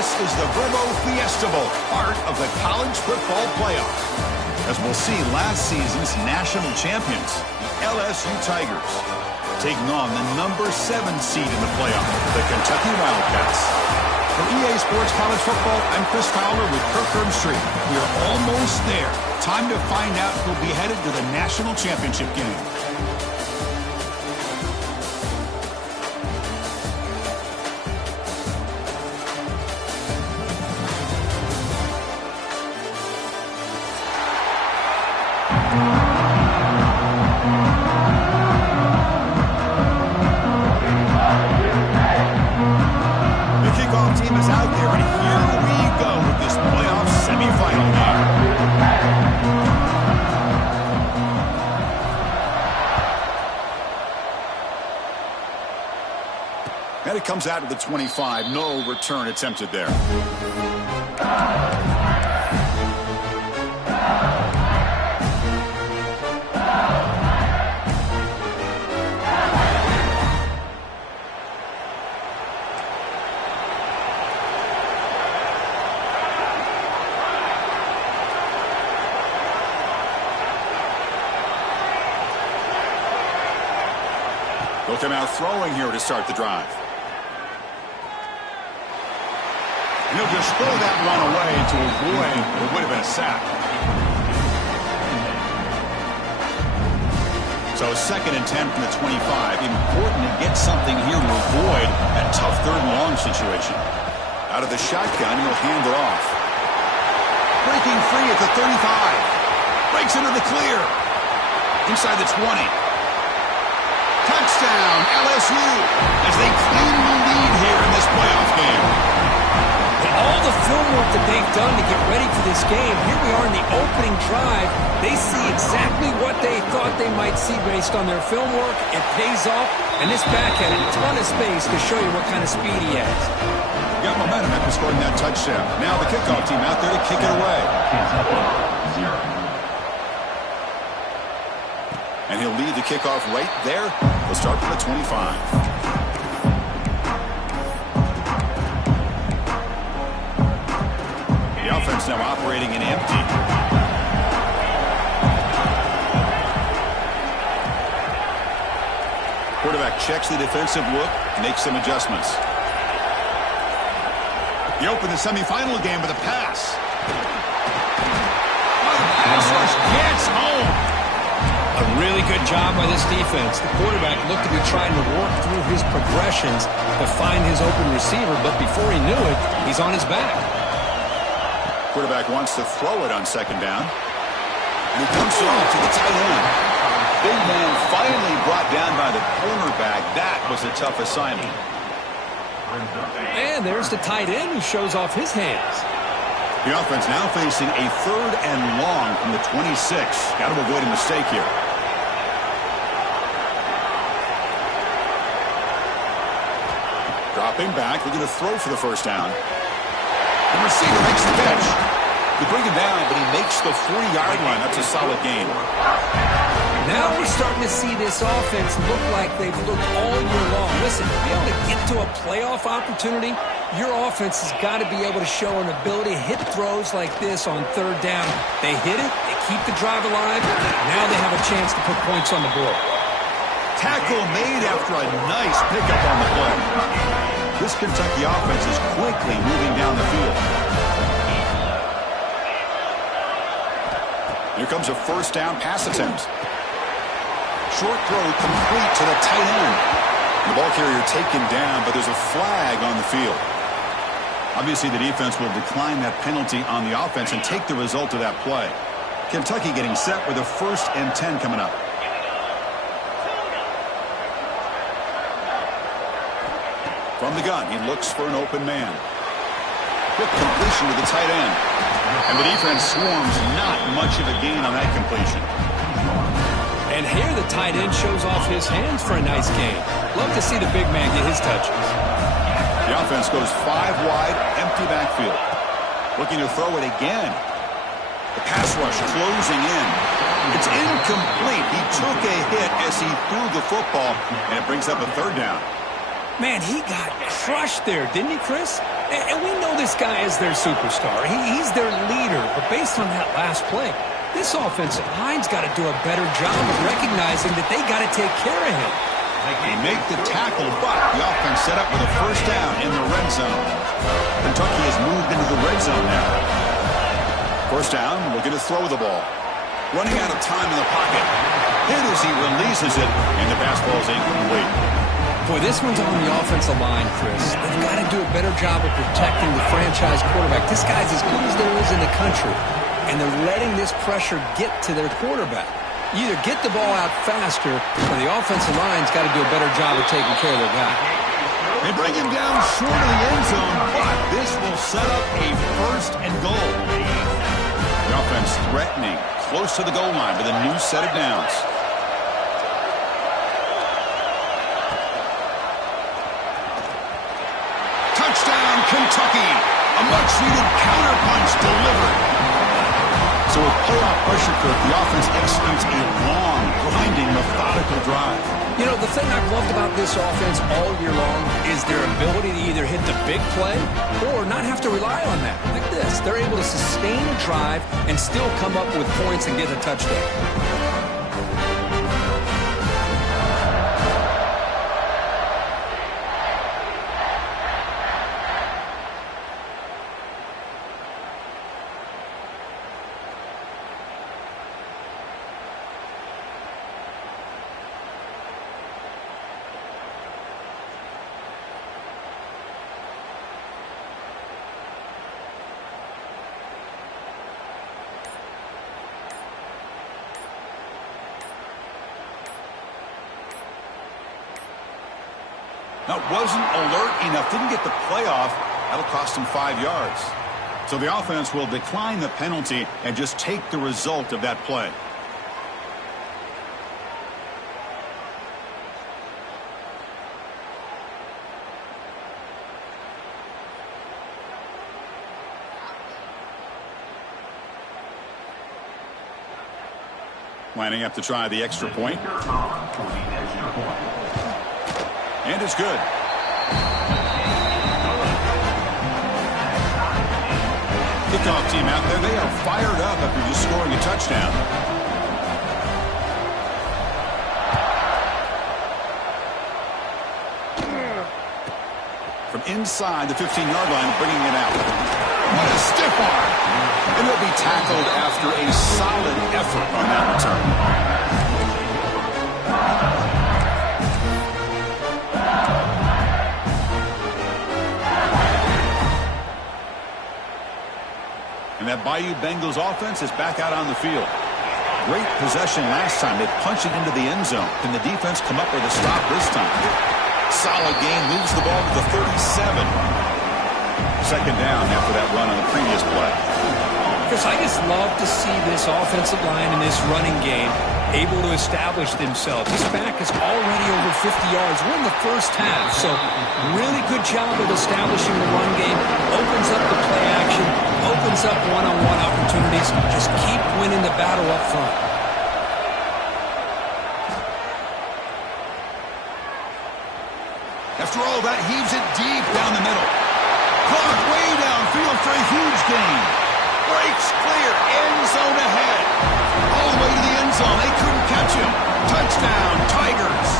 This is the Brimo Fiesta Bowl, part of the college football playoff. As we'll see, last season's national champions, LSU Tigers, taking on the number 7 seed in the playoff, the Kentucky Wildcats. For EA Sports College Football, I'm Chris Fowler with Kirk Herbstreit. We are almost there. Time to find out who'll be headed to the national championship game. And it comes out of the 25. No return attempted there. They'll come out throwing here to start the drive. He'll just throw that one away to avoid what would have been a sack. So 2nd and 10 from the 25. Important to get something here to avoid that tough 3rd and long situation. Out of the shotgun, he'll hand it off. Breaking free at the 35. Breaks into the clear. Inside the 20. Touchdown, LSU, as they claim the lead here in this playoff game. All the film work that they've done to get ready for this game, here we are in the opening drive. They see exactly what they thought they might see based on their film work. It pays off, and this back had a ton of space to show you what kind of speed he has. Got momentum after scoring that touchdown. Now the kickoff team out there to kick it away. And he'll lead the kickoff right there. He'll start from the 25. Offense now operating in empty. Quarterback checks the defensive look, makes some adjustments. He opened the semifinal game with a pass. The pass rush gets home. A really good job by this defense. The quarterback looked to be trying to work through his progressions to find his open receiver, but before he knew it, he's on his back. Quarterback wants to throw it on 2nd down. And he comes through to the tight end. Big man finally brought down by the cornerback. That was a tough assignment. And there's the tight end who shows off his hands. The offense now facing a 3rd and long from the 26. Got to avoid a mistake here. Dropping back, looking to throw for the 1st down. The receiver makes the catch. They bring him down, but he makes the 40-yard line. That's a solid gain. Now we're starting to see this offense look like they've looked all year long. Listen, to be able to get to a playoff opportunity, your offense has got to be able to show an ability to hit throws like this on 3rd down. They hit it, they keep the drive alive. Now they have a chance to put points on the board. Tackle made after a nice pickup on the play. This Kentucky offense is quickly moving down the field. Here comes a 1st down pass attempt. Short throw complete to the tight end. The ball carrier taken down, but there's a flag on the field. Obviously, the defense will decline that penalty on the offense and take the result of that play. Kentucky getting set with a 1st and 10 coming up. From the gun, he looks for an open man. Quick completion to the tight end. And the defense swarms, not much of a gain on that completion. And here the tight end shows off his hands for a nice gain. Love to see the big man get his touches. The offense goes 5 wide, empty backfield. Looking to throw it again. The pass rush closing in. It's incomplete. He took a hit as he threw the football, and it brings up a 3rd down. Man, he got crushed there, didn't he, Chris? And we know this guy is their superstar. He's their leader. But based on that last play, this offensive line's got to do a better job of recognizing that they got to take care of him. They make the tackle, but the offense set up with a first down in the red zone. Kentucky has moved into the red zone now. First down, looking to throw the ball. Running out of time in the pocket. Hit as he releases it, and the pass ball is incomplete. Boy, this one's on the offensive line, Chris. They've got to do a better job of protecting the franchise quarterback. This guy's as good as there is in the country, and they're letting this pressure get to their quarterback. You either get the ball out faster, or the offensive line's got to do a better job of taking care of their guy. They bring him down short of the end zone, but this will set up a first and goal. The offense threatening, close to the goal line with a new set of downs. Touchdown, Kentucky! A much-needed counterpunch delivered. So with playoff pressure, Kirk, the offense executes a long, grinding, methodical drive. You know, the thing I've loved about this offense all year long is their ability to either hit the big play or not have to rely on that. Like this, they're able to sustain a drive and still come up with points and get a touchdown. Now, wasn't alert enough, didn't get the playoff. That'll cost him 5 yards. So the offense will decline the penalty and just take the result of that play. Lining up to try the extra point. And it's good. Kickoff team out there. They are fired up after just scoring a touchdown. From inside the 15-yard line, bringing it out. What a stiff arm. And he'll be tackled after a solid effort on that return. And that Bayou Bengals offense is back out on the field. Great possession last time. They punched it into the end zone. Can the defense come up with a stop this time? Solid game. Moves the ball to the 37. Second down after that run on the previous play. Chris, I just love to see this offensive line and this running game able to establish themselves. This back is already over 50 yards. We're in the first half, so really good job of establishing the run game. Opens up the play action, opens up one-on-one opportunities. Just keep winning the battle up front. After all that, heaves it deep down the middle. Clock way downfield for a huge gain. Breaks clear, end zone ahead. All the way to the end zone. They couldn't catch him. Touchdown, Tigers.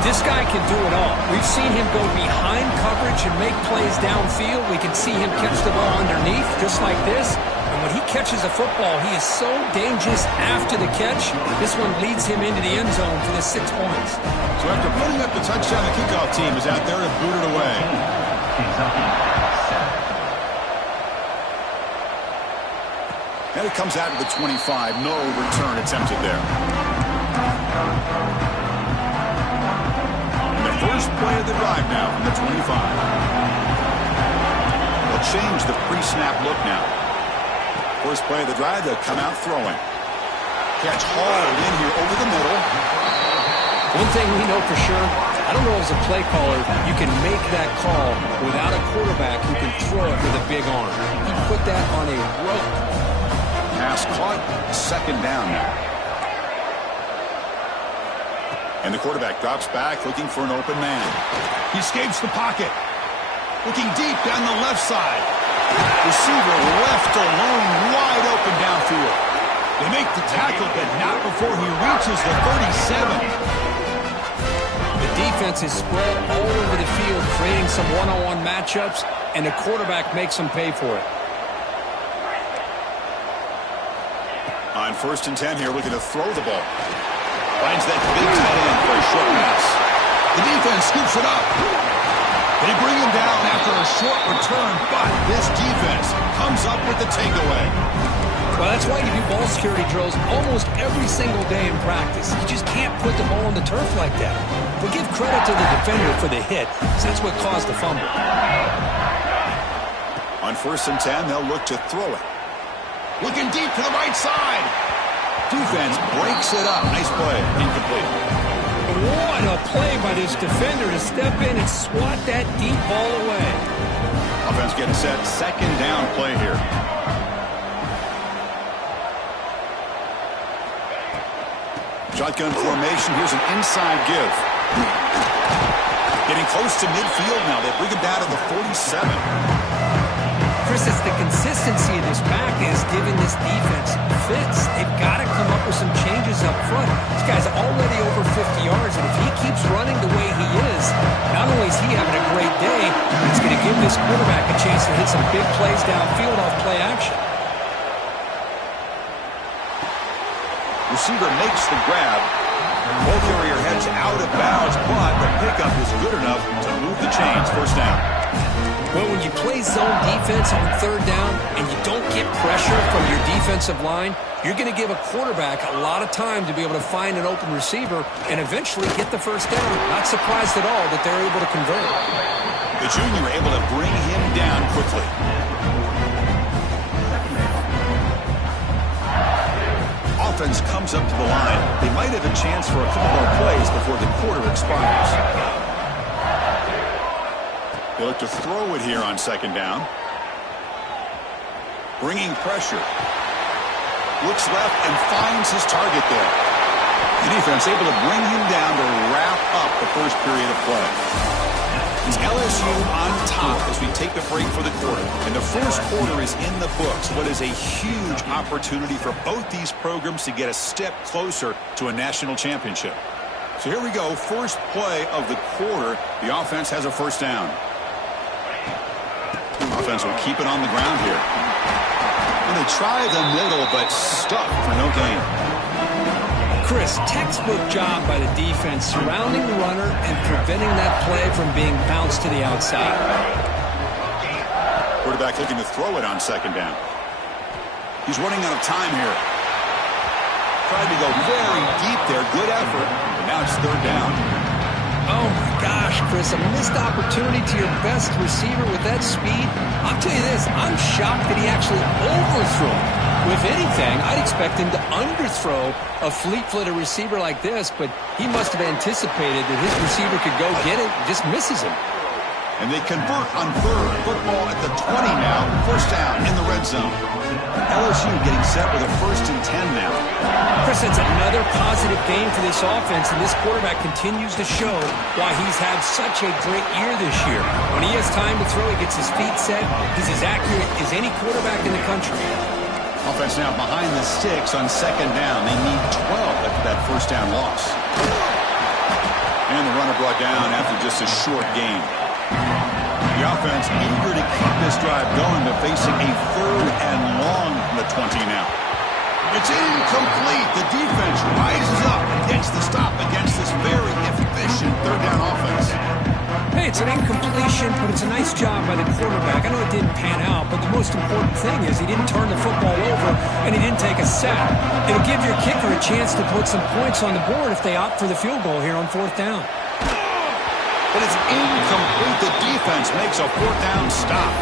This guy can do it all. We've seen him go behind coverage and make plays downfield. We can see him catch the ball underneath, just like this. And when he catches a football, he is so dangerous after the catch. This one leads him into the end zone for the 6 points. So after putting up the touchdown, the kickoff team is out there to boot it away. And it comes out of the 25. No return attempted there. And the first play of the drive now from the 25. They'll change the pre-snap look now. First play of the drive, they'll come out throwing. Catch hauled in here over the middle. One thing we know for sure, I don't know as a play caller, you can make that call without a quarterback who can throw it with a big arm. He put that on a rope. Pass caught, second down now. And the quarterback drops back, looking for an open man. He escapes the pocket. Looking deep down the left side. Receiver left alone, wide open downfield. They make the tackle, but not before he reaches the 37. The defense is spread all over the field, creating some one-on-one matchups, and the quarterback makes them pay for it. On 1st and 10 here, looking to throw the ball. Finds that big tight end for a short pass. The defense scoops it up. They bring him down after a short return, but this defense comes up with the takeaway. Well, that's why you do ball security drills almost every single day in practice. You just can't put the ball on the turf like that. But give credit to the defender for the hit, since that's what caused the fumble. On 1st and 10, they'll look to throw it. Looking deep to the right side. Defense breaks it up. Nice play. Incomplete. What a play by this defender to step in and swat that deep ball away. Offense getting set. 2nd down play here. Shotgun formation. Here's an inside give. Getting close to midfield now. They bring him down to the 47. Chris, it's the consistency of this back is giving this defense fits. They've got to come up with some changes up front. This guy's already over 50 yards, and if he keeps running the way he is, not only is he having a great day, it's going to give this quarterback a chance to hit some big plays downfield off play action. Receiver makes the grab. Ball carrier heads out of bounds, but the pickup is good enough to move the chains. 1st down. Well, when you play zone defense on 3rd down and you don't get pressure from your defensive line, you're going to give a quarterback a lot of time to be able to find an open receiver and eventually get the 1st down. Not surprised at all that they're able to convert. The junior able to bring him down quickly. Offense comes up to the line. They might have a chance for a couple more plays before the quarter expires. They look to throw it here on 2nd down. Bringing pressure. Looks left and finds his target there. The defense able to bring him down to wrap up the 1st period of play. It's LSU on top as we take a break for the quarter. And the 1st quarter is in the books. What is a huge opportunity for both these programs to get a step closer to a national championship. So here we go. 1st play of the quarter. The offense has a 1st down. Offense will keep it on the ground here. And they try the middle, but stuck for no gain. Chris, textbook job by the defense surrounding the runner and preventing that play from being bounced to the outside. Quarterback looking to throw it on 2nd down. He's running out of time here. Tried to go very deep there. Good effort. But now it's 3rd down. Oh, my gosh, Chris, a missed opportunity to your best receiver with that speed. I'll tell you this, I'm shocked that he actually overthrew him. If anything, I'd expect him to underthrow a fleet-footed receiver like this, but he must have anticipated that his receiver could go get it and just misses him. And they convert on 3rd. Football at the 20 now. 1st down in the red zone. LSU getting set with a 1st and 10 now. Chris, it's another positive game for this offense, and this quarterback continues to show why he's had such a great year this year. When he has time to throw, he gets his feet set. He's as accurate as any quarterback in the country. Offense now behind the sticks on 2nd down. They need 12 after that 1st down loss. And the runner brought down after just a short gain. The offense eager to keep this drive going, but facing a 3rd and long from the 20 now. It's incomplete. The defense rises up and gets the stop against this very efficient 3rd down offense. Hey, it's an incompletion, but it's a nice job by the quarterback. I know it didn't pan out, but the most important thing is he didn't turn the football over and he didn't take a sack. It'll give your kicker a chance to put some points on the board if they opt for the field goal here on 4th down. But it's incomplete. The defense makes a 4th down stop.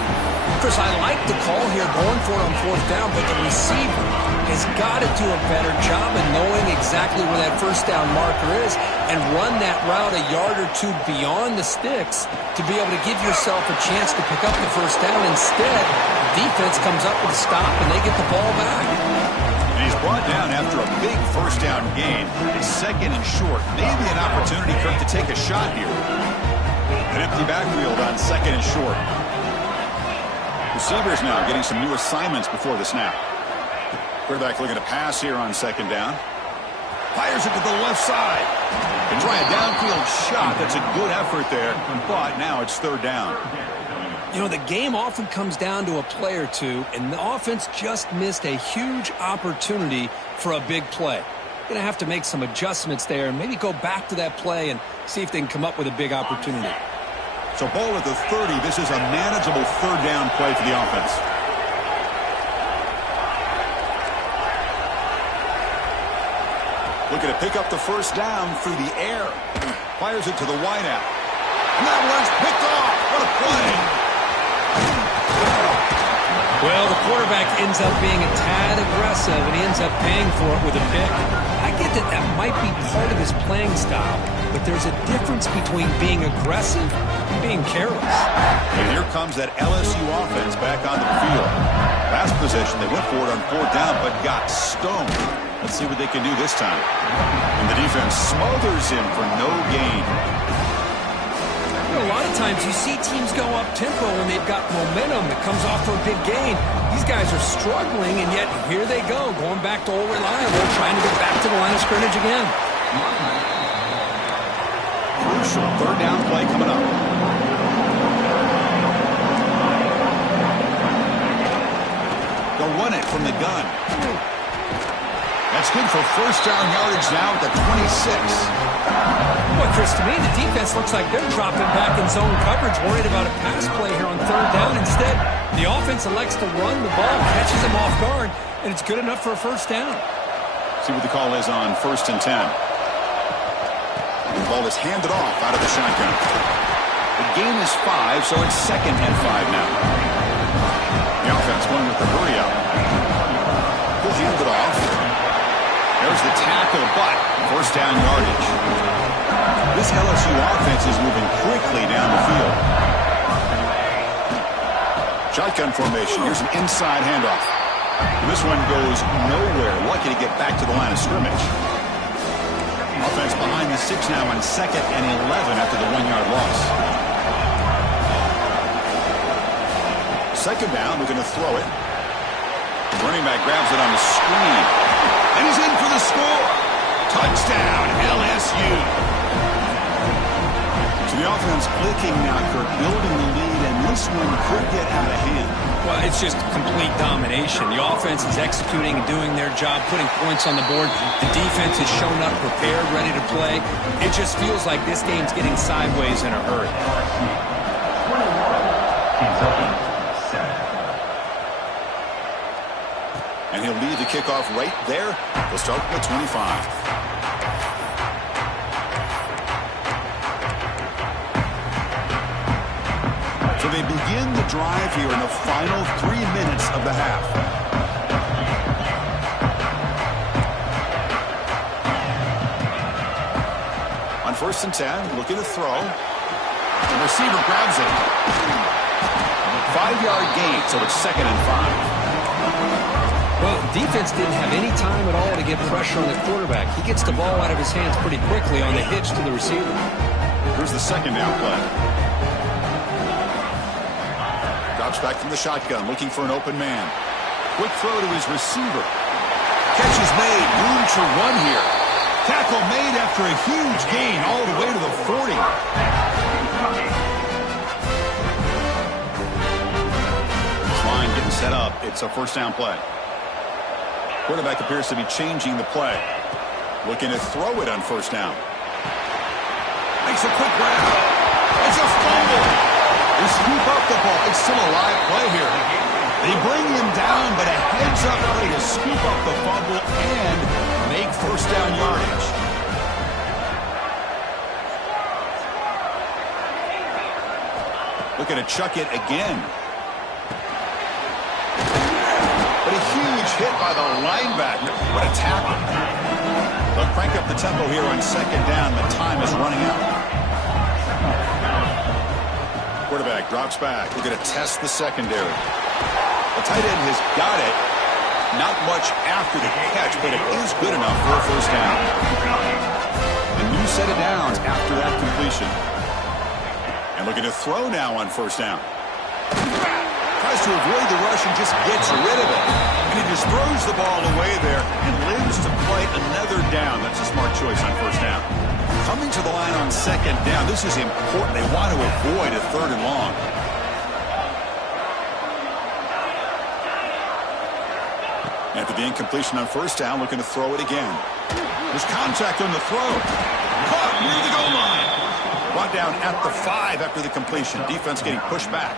Chris, I like the call here going for it on 4th down, but the receiver has got to do a better job of knowing exactly where that 1st down marker is and run that route a yard or two beyond the sticks to be able to give yourself a chance to pick up the 1st down. Instead, defense comes up with a stop and they get the ball back. And he's brought down after a big first down gain. It's second and short. Maybe an opportunity, Kirk, to take a shot here. An empty backfield on second and short. Receivers now getting some new assignments before the snap. Quarterback looking to pass here on second down. Fires it to the left side. And try a downfield shot. That's a good effort there. But now it's third down. You know, the game often comes down to a play or two, and the offense just missed a huge opportunity for a big play. Going to have to make some adjustments there and maybe go back to that play and see if they can come up with a big opportunity. So ball at the 30. This is a manageable third down play for the offense. Looking to pick up the first down through the air. Fires it to the wideout. And that one's picked off. What a play. Well, the quarterback ends up being a tad aggressive, and he ends up paying for it with a pick. I get that that might be part of his playing style, but there's a difference between being aggressive and being careless. And here comes that LSU offense back onto the field. Last possession, they went for it on fourth down, but got stoned. Let's see what they can do this time. And the defense smothers him for no gain. A lot of times you see teams go up-tempo when they've got momentum that comes off for a big gain. These guys are struggling, and yet here they go, going back to old reliable, trying to get back to the line of scrimmage again. Crucial third down play coming up. They'll run it from the gun. That's good for first down yardage now at the 26. Boy, Chris, to me, the defense looks like they're dropping back in zone coverage, worried about a pass play here on third down. Instead, the offense elects to run the ball, catches them off guard, and it's good enough for a first down. See what the call is on 1st and 10. The ball is handed off out of the shotgun. The gain is 5, so it's 2nd and 5 now. The offense going with the hurry up. He'll hand it off. There's the tackle, but first down yardage. This LSU offense is moving quickly down the field. Shotgun formation. Here's an inside handoff. And this one goes nowhere. Lucky to get back to the line of scrimmage. Offense behind the 6 now on 2nd and 11 after the 1-yard loss. Second down, looking to throw it. Running back grabs it on the screen. And he's in for the score. Touchdown, LSU. So the offense clicking now, Kirk, building the lead, and this one could get out of hand. Well, it's just complete domination. The offense is executing and doing their job, putting points on the board. The defense has shown up prepared, ready to play. It just feels like this game's getting sideways in a hurry. And he'll lead the kickoff right there. They'll start with 25. So they begin the drive here in the final 3 minutes of the half. On 1st and 10, looking to throw. The receiver grabs it. 5-yard gain, so it's 2nd and 5. Well, defense didn't have any time at all to get pressure on the quarterback. He gets the ball out of his hands pretty quickly on the hitch to the receiver. Here's the second down play. Drops back from the shotgun, looking for an open man. Quick throw to his receiver. Catch is made. Room to run here. Tackle made after a huge gain all the way to the 40. This line getting set up. It's a first down play. Quarterback appears to be changing the play. Looking to throw it on first down. Makes a quick grab. It's a fumble. They scoop up the ball. It's still a live play here. They bring him down, but a heads-up play to scoop up the fumble and make first down yardage. Looking to chuck it again. But a huge hit by the linebacker. What a tackle. They'll crank up the tempo here on second down. The time is running out. Quarterback drops back. We're going to test the secondary. The tight end has got it. Not much after the catch, but it is good enough for a first down. A new set of downs after that completion. And looking to throw now on first down. Tries to avoid the rush and just gets rid of it. And he just throws the ball away there and lives to play another down. That's a smart choice on first down. Coming to the line on second down, this is important. They want to avoid a third and long. After the incompletion on first down, looking to throw it again. There's contact on the throw. Caught near the goal line. Brought down at the 5 after the completion. Defense getting pushed back.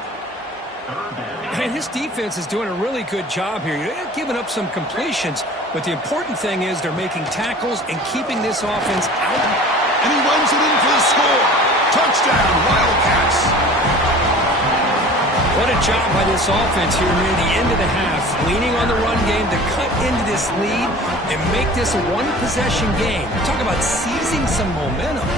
And this defense is doing a really good job here. They're giving up some completions, but the important thing is they're making tackles and keeping this offense out. And he runs it in for the score. Touchdown, Wildcats. What a job by this offense here near the end of the half, leaning on the run game to cut into this lead and make this a one-possession game. Talk about seizing some momentum.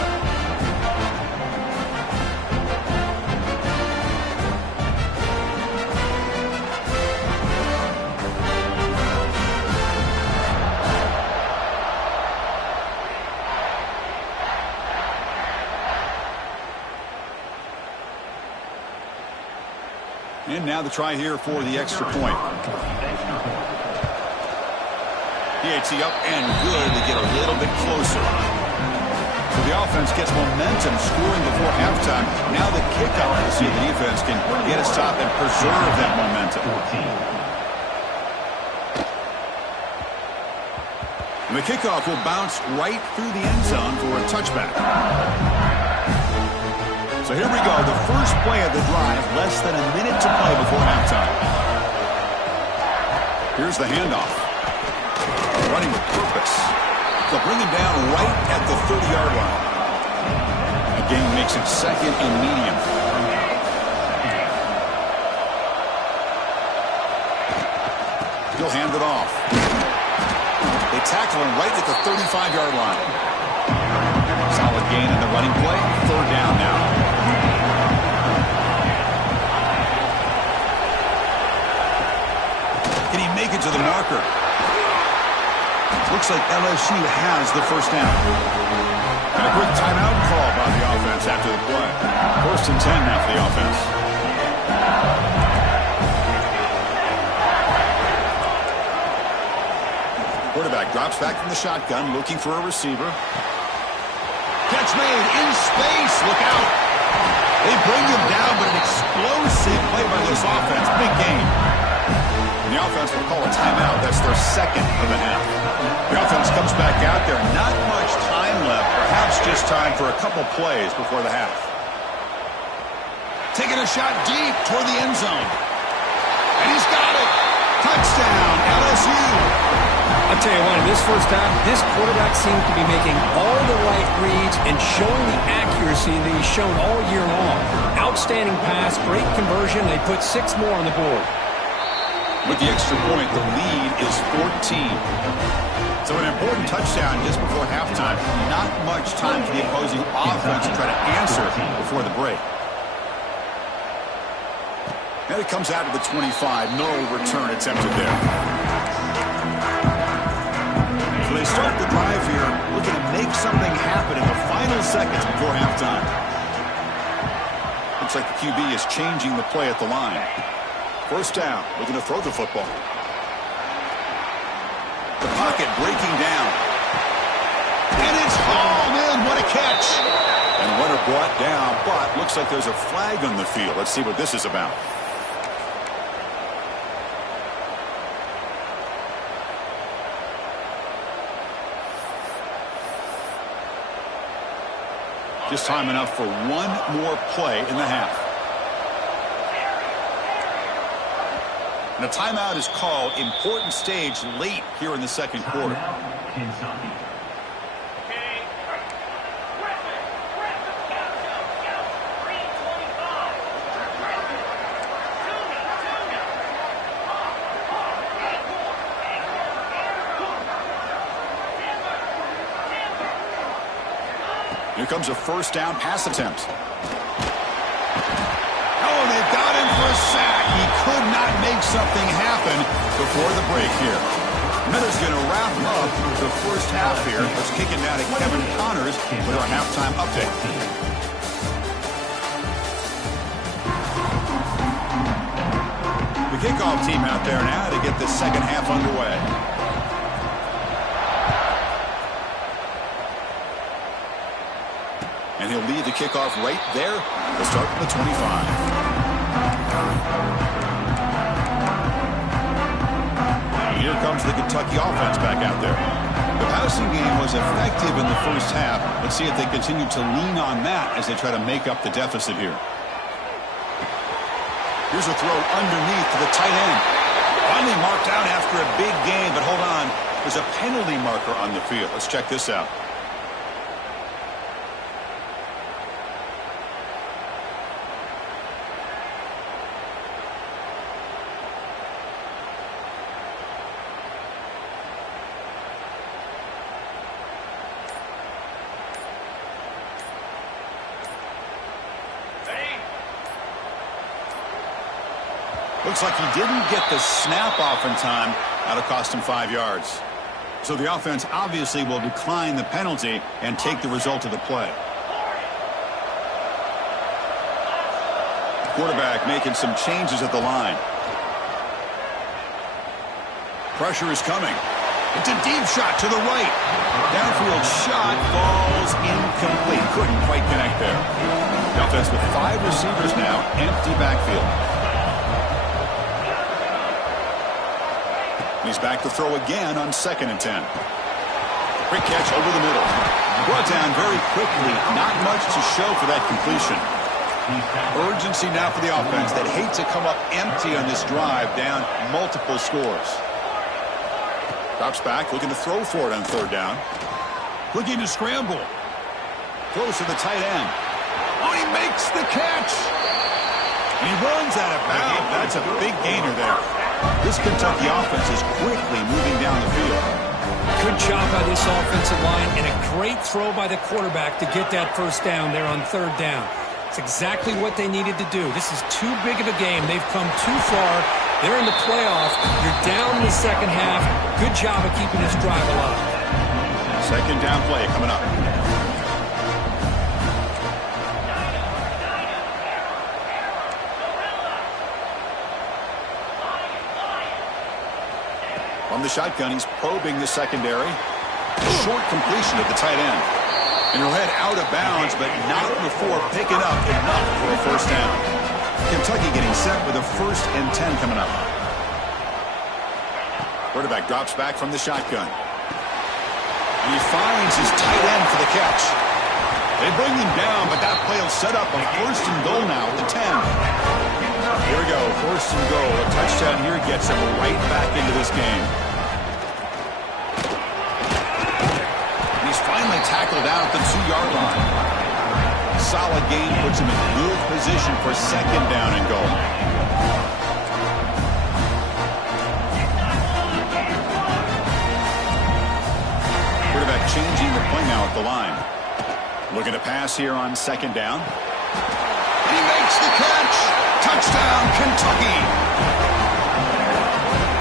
And now the try here for the extra point. PAT up and good to get a little bit closer. So the offense gets momentum scoring before halftime. Now the kickoff to see if the defense can get a stop and preserve that momentum. And the kickoff will bounce right through the end zone for a touchback. So here we go, the first play of the drive, less than a minute to play before halftime. Here's the handoff. Running with purpose. They'll bring him down right at the 30-yard line. The game makes it second and medium. He'll hand it off. They tackle him right at the 35-yard line. Solid gain in the running play. Third down now. Can he make it to the marker? Looks like LSU has the first down. And a quick timeout call by the offense after the play. First and 10 now for the offense. Quarterback drops back from the shotgun, looking for a receiver. Catch made in space. Look out. They bring him down, but an explosive play by this offense. Big game. The offense will call a timeout. That's their second of the half. The offense comes back out there. Not much time left. Perhaps just time for a couple plays before the half. Taking a shot deep toward the end zone. And he's got it. Touchdown, LSU. I'll tell you what, in this first half, this quarterback seems to be making all the right reads and showing the accuracy that he's shown all year long. Outstanding pass, great conversion. They put 6 more on the board. With the extra point, the lead is 14. So an important touchdown just before halftime. Not much time for the opposing offense to try to answer before the break. And it comes out of the 25. No return attempted there. So they start the drive here, looking to make something happen in the final seconds before halftime. Looks like the QB is changing the play at the line. First down, looking to throw the football. The pocket breaking down. And it's hauled in. What a catch. And runner brought down, but looks like there's a flag on the field. Let's see what this is about. Just time enough for one more play in the half. And a timeout is called. Important stage late here in the second quarter. Here comes a first down pass attempt. Oh, they've got him for a sack. He could not make something happen before the break here. Miller's going to wrap up the first half here. Let's kick it now to Kevin Connors with our halftime update. The kickoff team out there now to get the second half underway. And he'll lead the kickoff right there. We'll start from the 25. Here comes the Kentucky offense back out there. The passing game was effective in the first half. Let's see if they continue to lean on that as they try to make up the deficit here. Here's a throw underneath to the tight end. Finally marked out after a big gain, but hold on. There's a penalty marker on the field. Let's check this out. Looks like he didn't get the snap off in time. That'll cost him 5 yards. So the offense obviously will decline the penalty and take the result of the play. Quarterback making some changes at the line. Pressure is coming. It's a deep shot to the right. Downfield shot falls incomplete. Couldn't quite connect there. The offense with 5 receivers now, empty backfield. He's back to throw again on 2nd and 10. Quick catch over the middle. Brought down very quickly. Not much to show for that completion. Urgency now for the offense that hate to come up empty on this drive, down multiple scores. Drops back, looking to throw for it on 3rd down. Looking to scramble. Throws to the tight end. Oh, he makes the catch. And he runs out of bounds. That's a big gainer there. This Kentucky offense is quickly moving down the field. Good job by this offensive line and a great throw by the quarterback to get that first down there on 3rd down. It's exactly what they needed to do. This is too big of a game. They've come too far. They're in the playoff. You're down in the second half. Good job of keeping this drive alive. 2nd down play coming up. On the shotgun, he's probing the secondary. Short completion at the tight end. And he'll head out of bounds, but not before picking up enough for a first down. Kentucky getting set with a 1st and 10 coming up. Quarterback drops back from the shotgun. And he finds his tight end for the catch. They bring him down, but that play will set up a 1st and goal now at the 10. Here we go, 1st and goal. A touchdown here gets him right back into this game. And he's finally tackled out at the 2-yard line. Solid gain puts him in good position for 2nd down and goal. Quarterback changing the play now at the line. Looking to pass here on 2nd down. He makes the catch. Touchdown, Kentucky.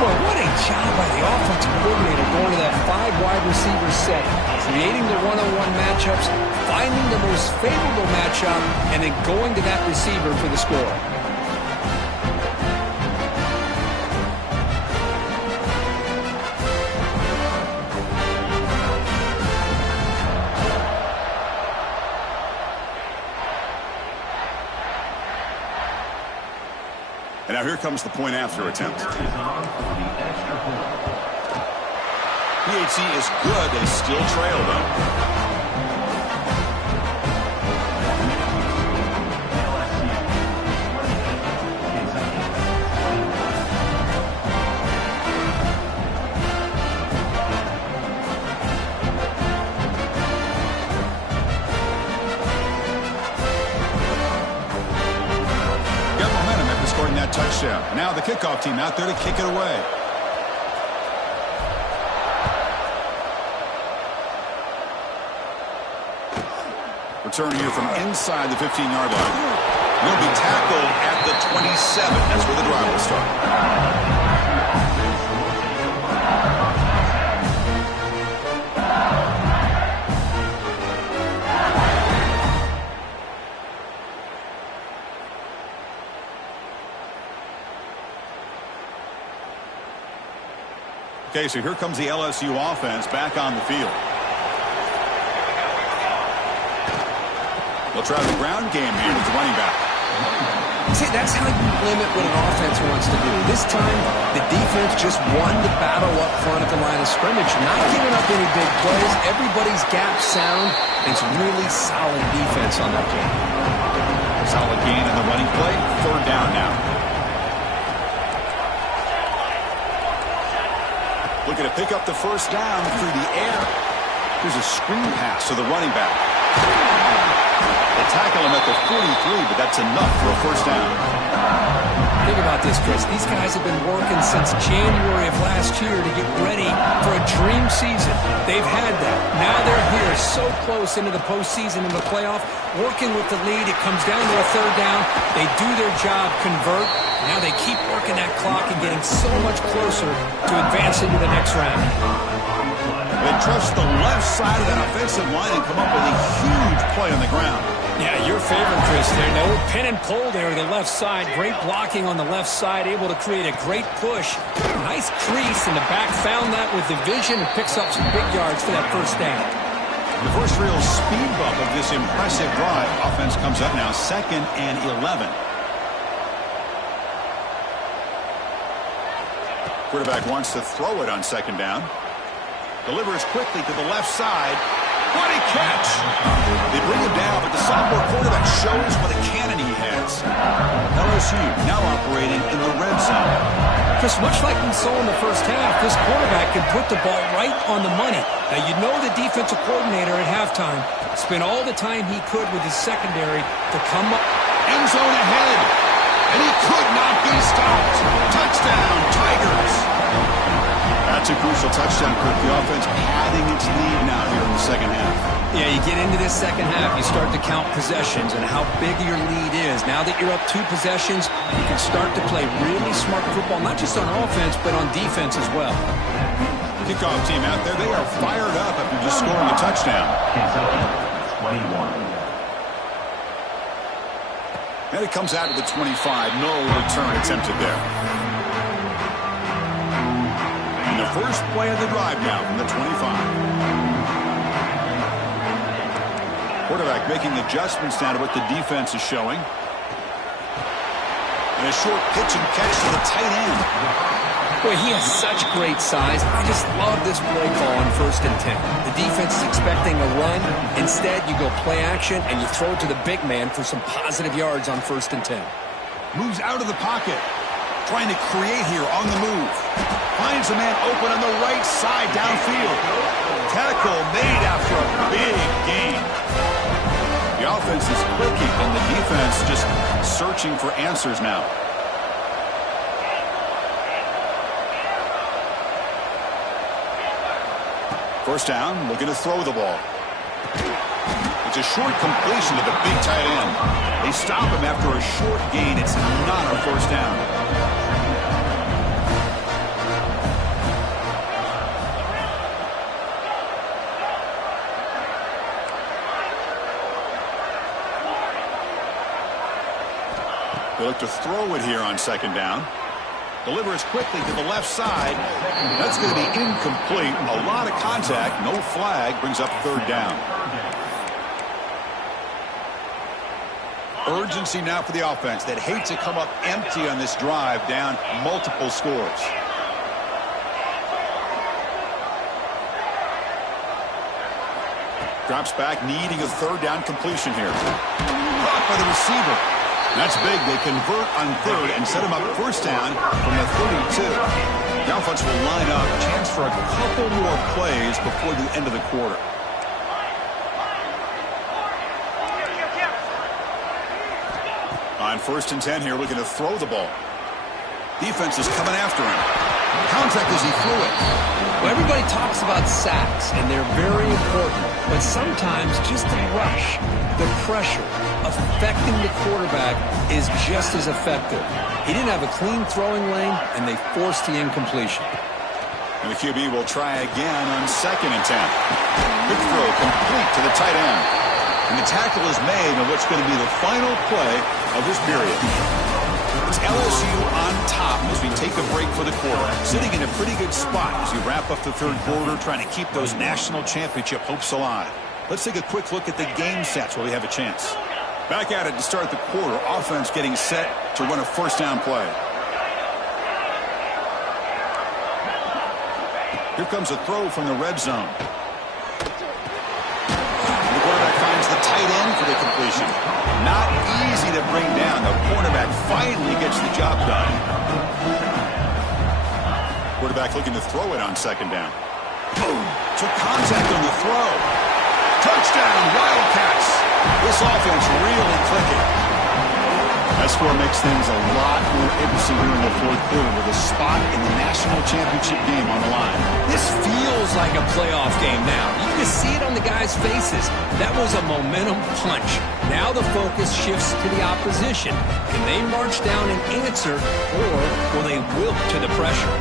Well, what a job by the offensive coordinator going to that 5 wide receiver set, creating the one-on-one matchups, finding the most favorable matchup, and then going to that receiver for the score. And now here comes the point after attempt. PHC is good. They still trail, though. That touchdown. Now the kickoff team out there to kick it away. Return here from inside the 15-yard line. He'll be tackled at the 27. That's where the drive will start. Okay, so here comes the LSU offense back on the field. They'll try the ground game here with the running back. See, that's how you limit what an offense wants to do. This time, the defense just won the battle up front at the line of scrimmage. Not giving up any big plays. Everybody's gap sound. It's really solid defense on that play. Solid gain in the running play. Third down now. Looking to pick up the first down through the air. Here's a screen pass to the running back. They tackle him at the 43, but that's enough for a first down. Think about this, Chris. These guys have been working since January of last year to get ready for a dream season. They've had that. Now they're here so close into the postseason and the playoff, working with the lead. It comes down to a third down. They do their job, convert. Now they keep working that clock and getting so much closer to advancing to the next round. They trust the left side of that offensive line and come up with a huge play on the ground. Yeah, your favorite, Chris, there. No pin and pull there to the left side. Great blocking on the left side, able to create a great push. Nice crease, and the back found that with the vision and picks up some big yards for that first down. The first real speed bump of this impressive drive. Offense comes up now, 2nd and 11. Quarterback wants to throw it on 2nd down. Delivers quickly to the left side. What a catch! They bring him down, but the sophomore quarterback shows what a cannon he has. LSU now operating in the red zone. Chris, much like we saw in the first half, this quarterback can put the ball right on the money. Now, you know the defensive coordinator at halftime spent all the time he could with his secondary to come up. End zone ahead, and he could not be stopped. Touchdown, Tigers! That's a crucial touchdown, Kirk. The offense padding its lead now here in the second half. Yeah, you get into this second half, you start to count possessions and how big your lead is. Now that you're up 2 possessions, you can start to play really smart football, not just on offense, but on defense as well. Kickoff team out there, they are fired up after just scoring a touchdown. 21. And it comes out to the 25. No return attempted there. And the first play of the drive now from the 25. Quarterback making adjustments down to what the defense is showing. And a short pitch and catch to the tight end. Boy, he has such great size. I just love this play call on 1st and 10. The defense is expecting a run. Instead, you go play action, and you throw it to the big man for some positive yards on 1st and 10. Moves out of the pocket. Trying to create here on the move. Finds a man open on the right side downfield. Tackle made after a big gain. The offense is clicking, and the defense just searching for answers now. First down, looking to throw the ball. It's a short completion to the big tight end. They stop him after a short gain. It's not a first down. They look to throw it here on 2nd down. Delivers quickly to the left side. That's going to be incomplete. A lot of contact. No flag. Brings up 3rd down. Urgency now for the offense that hates to come up empty on this drive, down multiple scores. Drops back, needing a 3rd down completion here. Blocked by the receiver. That's big. They convert on 3rd and set him up first down from the 32. The offense will line up. Chance for a couple more plays before the end of the quarter. On 1st and 10 here, looking to throw the ball. Defense is coming after him. Contact as he threw it. Well, everybody talks about sacks, and they're very important. But sometimes just the rush, the pressure, affecting the quarterback is just as effective. He didn't have a clean throwing lane, and they forced the incompletion. And the QB will try again on 2nd and 10. Good throw, complete to the tight end. And the tackle is made on what's going to be the final play of this period. It's LSU on top as we take a break. break for the quarter. Sitting in a pretty good spot as you wrap up the third quarter, trying to keep those national championship hopes alive. Let's take a quick look at the game sets where we have a chance. Back at it to start the quarter. Offense getting set to run a first down play. Here comes a throw from the red zone. The quarterback finds the tight end for the completion. Not easy to bring down. The cornerback finally gets the job done. Quarterback looking to throw it on second down. Boom! Took contact on the throw. Touchdown, Wildcats! This offense really clicking. That score makes things a lot more interesting here in the fourth quarter with a spot in the national championship game on the line. This feels like a playoff game now. You can see it on the guys' faces. That was a momentum punch. Now the focus shifts to the opposition. Can they march down and answer, or will they wilt to the pressure?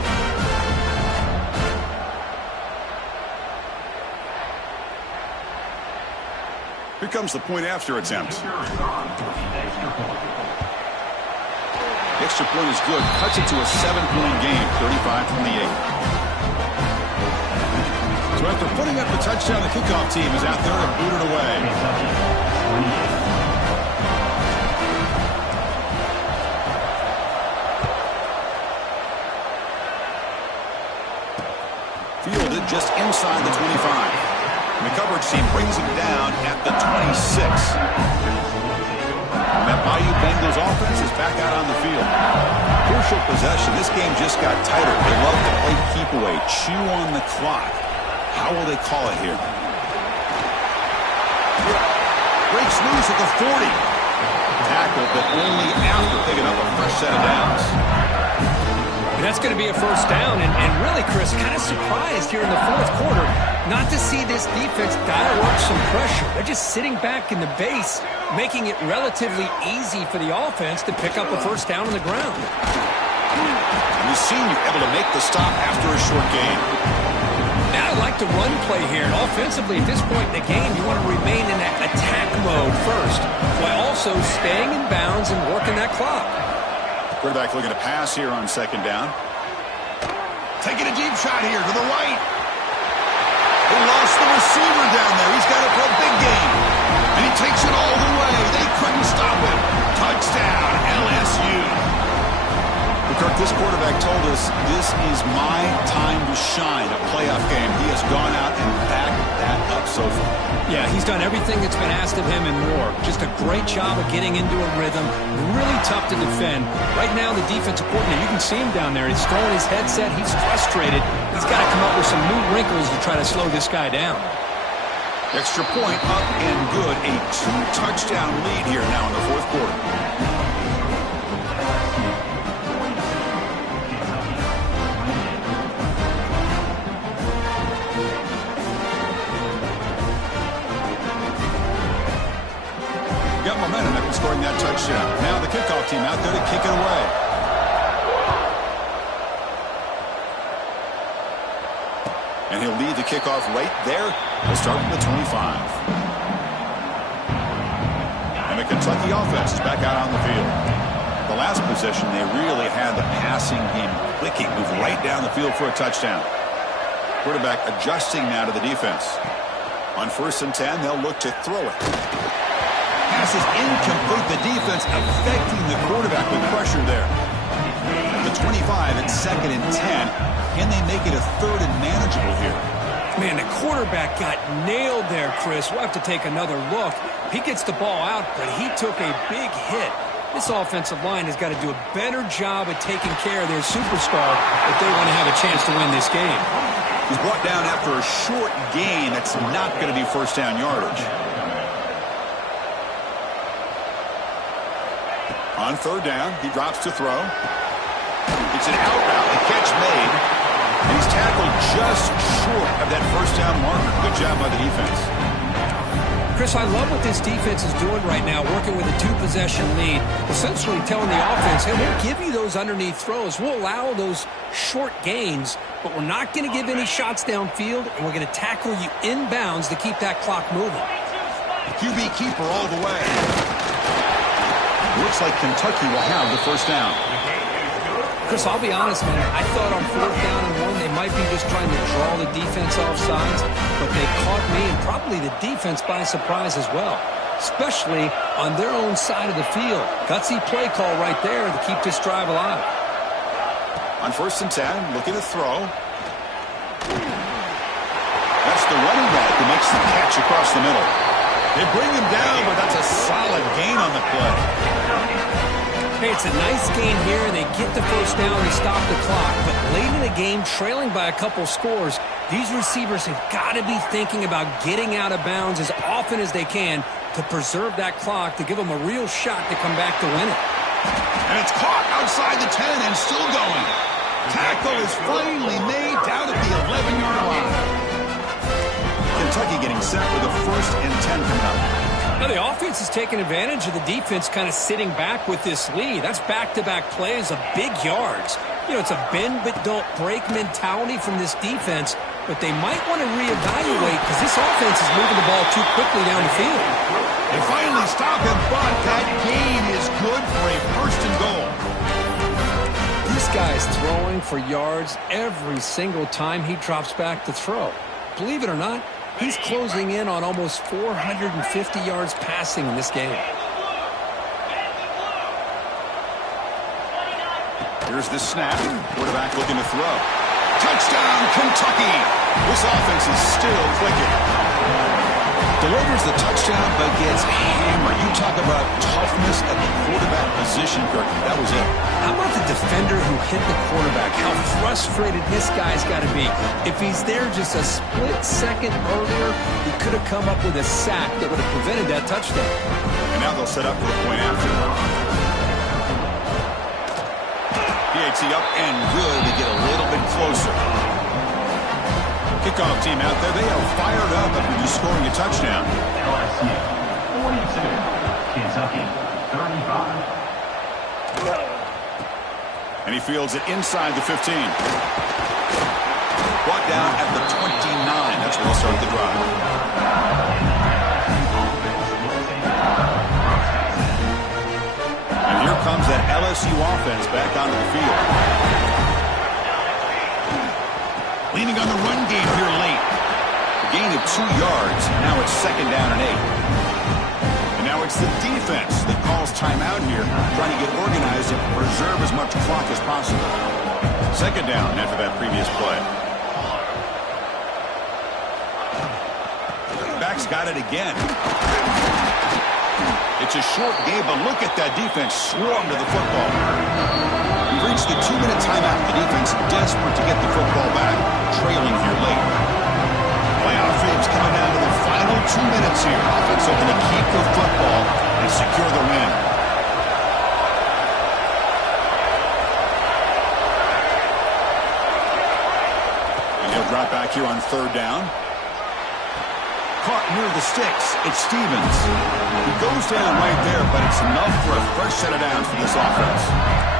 Here comes the point after attempt. Extra point is good. Cuts it to a 7-point game, 35-28. So after putting up the touchdown, the kickoff team is out there to boot it away. Fielded just inside the 25. And the coverage team brings him down at the 26. And that Bayou Bengals offense is back out on the field. Crucial possession. This game just got tighter. They love to play keep away, chew on the clock. How will they call it here? Breaks loose at the 40. Tackle, but only after picking up a fresh set of downs. And that's going to be a first down. And really, Chris, kind of surprised here in the fourth quarter not to see this defense dial up some pressure. They're just sitting back in the base, making it relatively easy for the offense to pick up a first down on the ground. We've seen you able to make the stop after a short gain. Now I like the run play here. And offensively, at this point in the game, you want to remain in that attack mode first, while also staying in bounds and working that clock. Quarterback looking to pass here on second down. Taking a deep shot here to the right. They lost the receiver down there. He's got it for a big game. And he takes it all the way. They couldn't stop him. Touchdown, LSU. Kirk, this quarterback told us this is my time to shine, a playoff game. He has gone out and backed that up so far. Yeah, he's done everything that's been asked of him and more. Just a great job of getting into a rhythm. Really tough to defend. Right now, the defensive coordinator, you can see him down there. He's throwing his headset. He's frustrated. He's got to come up with some new wrinkles to try to slow this guy down. Extra point up and good. A 2-touchdown lead here now in the fourth quarter. Got momentum after scoring that touchdown. Now the kickoff team out there to kick it away. And he'll lead the kickoff right there. He'll start from the 25. And the Kentucky offense is back out on the field. The last possession, they really had the passing game clicking. Move right down the field for a touchdown. Quarterback adjusting now to the defense. On 1st and 10, they'll look to throw it. Pass is incomplete. The defense affecting the quarterback with pressure there. The 25 at 2nd and 10. Can they make it a 3rd and manageable here? Man, the quarterback got nailed there, Chris. We'll have to take another look. He gets the ball out, but he took a big hit. This offensive line has got to do a better job of taking care of their superstar if they want to have a chance to win this game. He's brought down after a short gain. That's not going to be first down yardage. On 3rd down, he drops to throw. It's an out route. The catch made. And he's tackled just short of that first down marker. Good job by the defense. Chris, I love what this defense is doing right now, working with a 2-possession lead, essentially telling the offense, hey, we'll give you those underneath throws. We'll allow those short gains, but we're not going to give any shots downfield, and we're going to tackle you inbounds to keep that clock moving. QB keeper all the way. Looks like Kentucky will have the first down. Chris, I'll be honest, man. I thought on 4th down and 1 they might be just trying to draw the defense off sides, but they caught me and probably the defense by surprise as well, especially on their own side of the field. Gutsy play call right there to keep this drive alive. On 1st and 10, looking to throw. That's the running back who makes the catch across the middle. They bring him down, but that's a solid gain on the play. Hey, it's a nice game here, and they get the 1st down, they stop the clock. But late in the game, trailing by a couple scores, these receivers have got to be thinking about getting out of bounds as often as they can to preserve that clock, to give them a real shot to come back to win it. And it's caught outside the 10 and still going. Tackle is finally made down at the 11-yard line. Kentucky getting set with a 1st and 10 coming up. Now the offense is taking advantage of the defense kind of sitting back with this lead. That's back-to-back plays of big yards. You know, it's a bend but don't break mentality from this defense, but they might want to reevaluate because this offense is moving the ball too quickly down the field. They finally stop him, but that gain is good for a 1st and goal. This guy's throwing for yards every single time he drops back to throw. Believe it or not, he's closing in on almost 450 yards passing in this game. Here's the snap. Quarterback looking to throw. Touchdown, Kentucky! This offense is still clicking. Delivers the touchdown, but gets hammered. You talk about toughness at the quarterback position, Kirk. That was it. How about the defender who hit the quarterback? How frustrated this guy's got to be. If he's there just a split second earlier, he could have come up with a sack that would have prevented that touchdown. And now they'll set up for the point after. PAT up and good to get a little bit closer. Kickoff team out there, they are fired up after just scoring a touchdown. LSU 42, Kentucky 35. And he fields it inside the 15. Brought down at the 29. That's where they'll start the drive. And here comes that LSU offense back onto the field. Leaning on the run game here late. A gain of 2 yards. Now it's 2nd down and 8. And now it's the defense that calls timeout here, trying to get organized and preserve as much clock as possible. 2nd down after that previous play. Back's got it again. It's a short game, but look at that defense swarm to the football. We've reached the 2-minute timeout. The defense desperate to get the football back, trailing here late. Playoff games coming down to the final 2 minutes here. Offense looking to keep the football and secure the win. And he'll drop back here on 3rd down. Caught near the sticks. It's Stevens. He goes down right there, but it's enough for a fresh set of downs for this offense.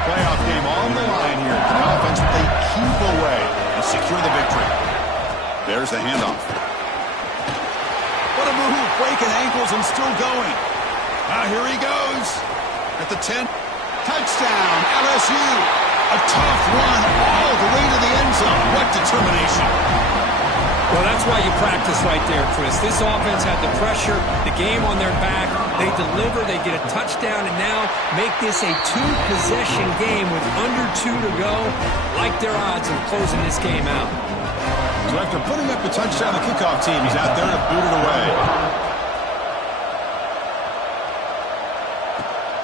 Playoff game on the line here. Can the offense they keep away and secure the victory? There's the handoff. What a move, breaking ankles and still going. Now here he goes. At the 10. Touchdown, LSU. A tough run all the way to the end zone. What determination. Well, that's why you practice right there, Chris. This offense had the pressure, the game on their back. They deliver, they get a touchdown, and now make this a 2-possession game with under 2 to go. Like their odds of closing this game out. So after putting up the touchdown, the kickoff team is out there to boot it away.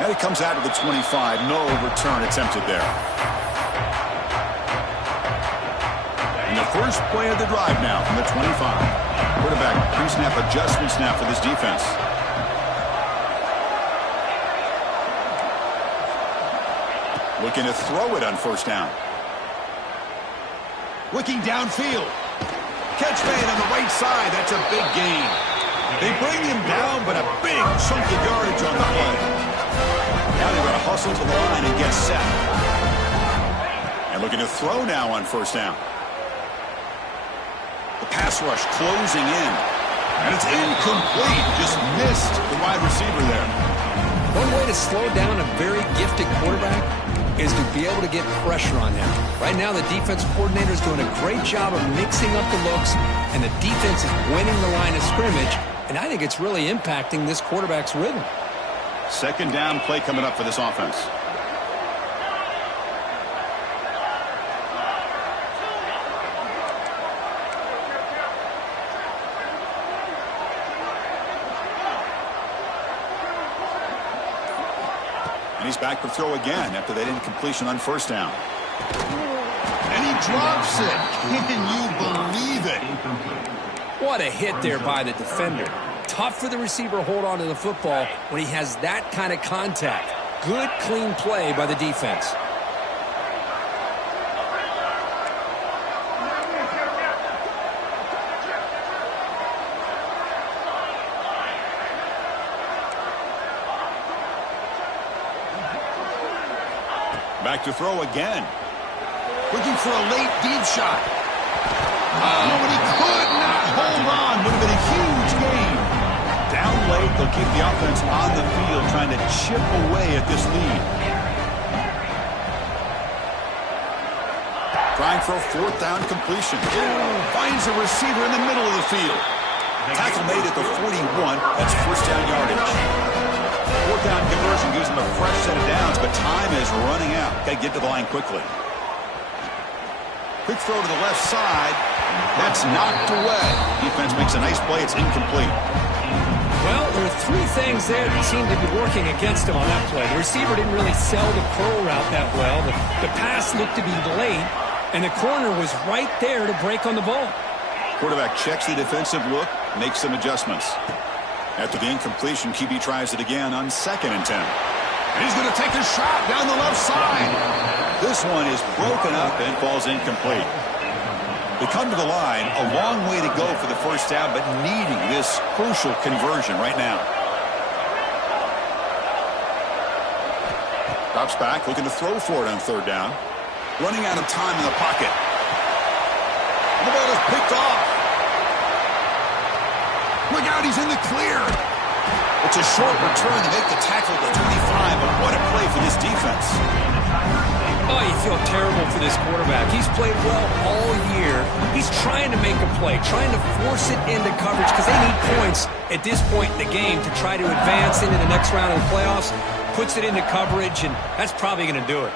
And it comes out to the 25. No return attempted there. The first play of the drive now from the 25. Quarterback pre-snap adjustment snap for this defense. Looking to throw it on 1st down. Looking downfield. Catch made on the right side. That's a big gain. They bring him down, but a big chunk of yardage on the play. Now they're going to hustle to the line and get set. And looking to throw now on 1st down. The pass rush closing in. And it's incomplete. Just missed the wide receiver there. One way to slow down a very gifted quarterback, is to be able to get pressure on him. Right now, the defense coordinator is doing a great job of mixing up the looks, and the defense is winning the line of scrimmage, and I think it's really impacting this quarterback's rhythm. Second down play coming up for this offense. And he's back for throw again after that incompletion on first down. And he drops it. Can you believe it? What a hit there by the defender. Tough for the receiver to hold on to the football when he has that kind of contact. Good, clean play by the defense. Back to throw again. Looking for a late deep shot. Oh, and he could not hold on. Would have been a huge gain. Down late, they'll keep the offense on the field trying to chip away at this lead. Trying for a fourth down completion. Finds a receiver in the middle of the field. Tackle made at the 41. That's first down yardage. Fourth down conversion gives them a fresh set of downs, but time is running out. Got to get to the line quickly. Quick throw to the left side. That's knocked away. Defense makes a nice play. It's incomplete. Well, there are three things there that seem to be working against him on that play. The receiver didn't really sell the curl route that well. The pass looked to be late, and the corner was right there to break on the ball. Quarterback checks the defensive look, makes some adjustments. After the incompletion, QB tries it again on 2nd and 10. And he's going to take a shot down the left side. This one is broken up and falls incomplete. They come to the line, a long way to go for the first down, but needing this crucial conversion right now. Drops back, looking to throw for it on 3rd down. Running out of time in the pocket. And the ball is picked off. Look out, he's in the clear. It's a short return to make the tackle to 25, but what a play for this defense. Oh, you feel terrible for this quarterback. He's played well all year. He's trying to make a play, trying to force it into coverage because they need points at this point in the game to try to advance into the next round of the playoffs. Puts it into coverage, and that's probably going to do it.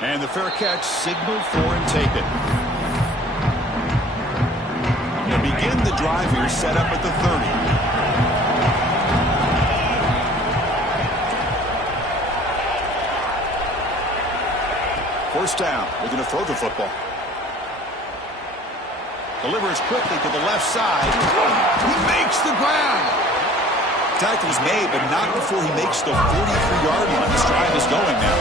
And the fair catch, signal for and take it. To begin the drive here, set up at the 30. First down, looking to throw the football. Delivers quickly to the left side. He makes the grab. Tackle's made, but not before he makes the 43-yard line. This drive is going now.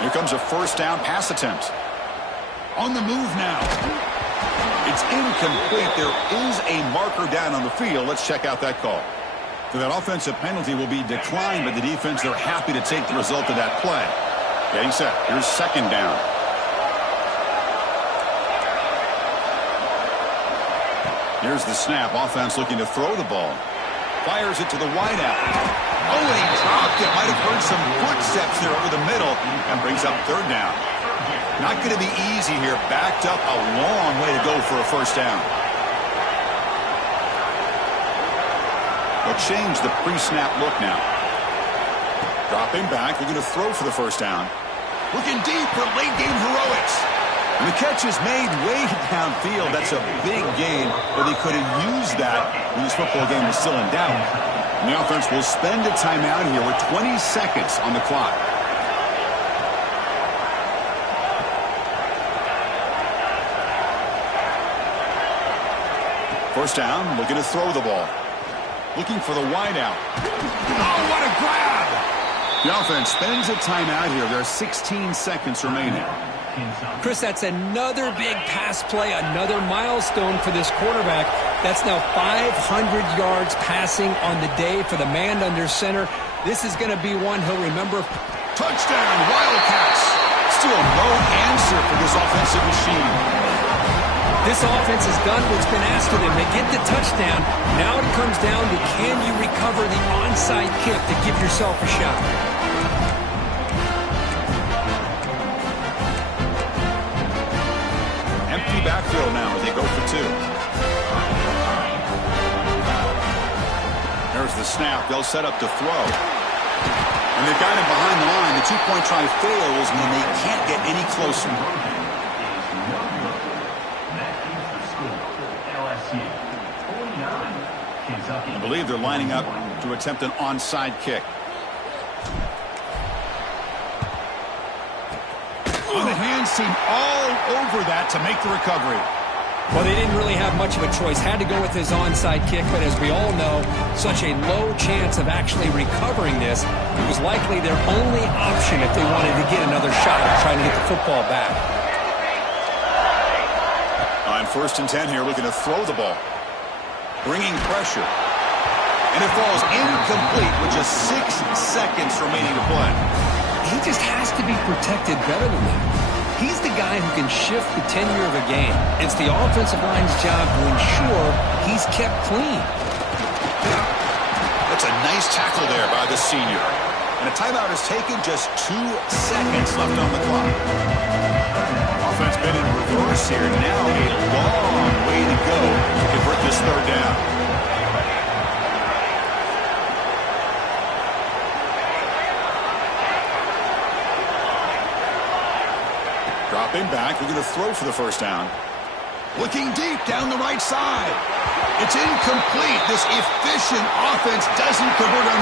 Here comes a first down pass attempt. On the move now. It's incomplete. There is a marker down on the field. Let's check out that call. So that offensive penalty will be declined by the defense. They're happy to take the result of that play. Getting set. Here's 2nd down. Here's the snap. Offense looking to throw the ball. Fires it to the wideout. Oh, and he dropped it. Might have heard some footsteps there over the middle and brings up 3rd down. Not going to be easy here. Backed up a long way to go for a first down. They'll change the pre-snap look now. Dropping back. They're going to throw for the first down. Looking deep for late-game heroics. And the catch is made way downfield. That's a big gain, but they could have used that when this football game was still in doubt. And the offense will spend a timeout here with 20 seconds on the clock. First down, looking to throw the ball. Looking for the wideout. Oh, what a grab! The offense spends a timeout here. There are 16 seconds remaining. Chris, that's another big pass play, another milestone for this quarterback. That's now 500 yards passing on the day for the man under center. This is going to be one he'll remember. Touchdown, Wildcats. Still no answer for this offensive machine. This offense has done what's been asked of them. They get the touchdown. Now it comes down to, can you recover the onside kick to give yourself a shot? Empty backfield now as they go for two. There's the snap. They'll set up to throw. And they've got him behind the line. The two-point try fails, and they can't get any closer. I believe they're lining up to attempt an onside kick. Oh, the hands seem all over that to make the recovery. Well, they didn't really have much of a choice. Had to go with his onside kick, but as we all know, such a low chance of actually recovering this. It was likely their only option if they wanted to get another shot at trying to get the football back. On 1st and 10 here, looking to throw the ball. Bringing pressure. And it falls incomplete with just 6 seconds remaining to play. He just has to be protected better than that. He's the guy who can shift the tenure of a game. It's the offensive line's job to ensure he's kept clean. That's a nice tackle there by the senior. And a timeout is taken, just 2 seconds left on the clock. Offense been in reverse here. Now a long way to go to convert this 3rd down. Dropping back, we're going to throw for the 1st down. Looking deep down the right side. It's incomplete. This efficient offense doesn't convert on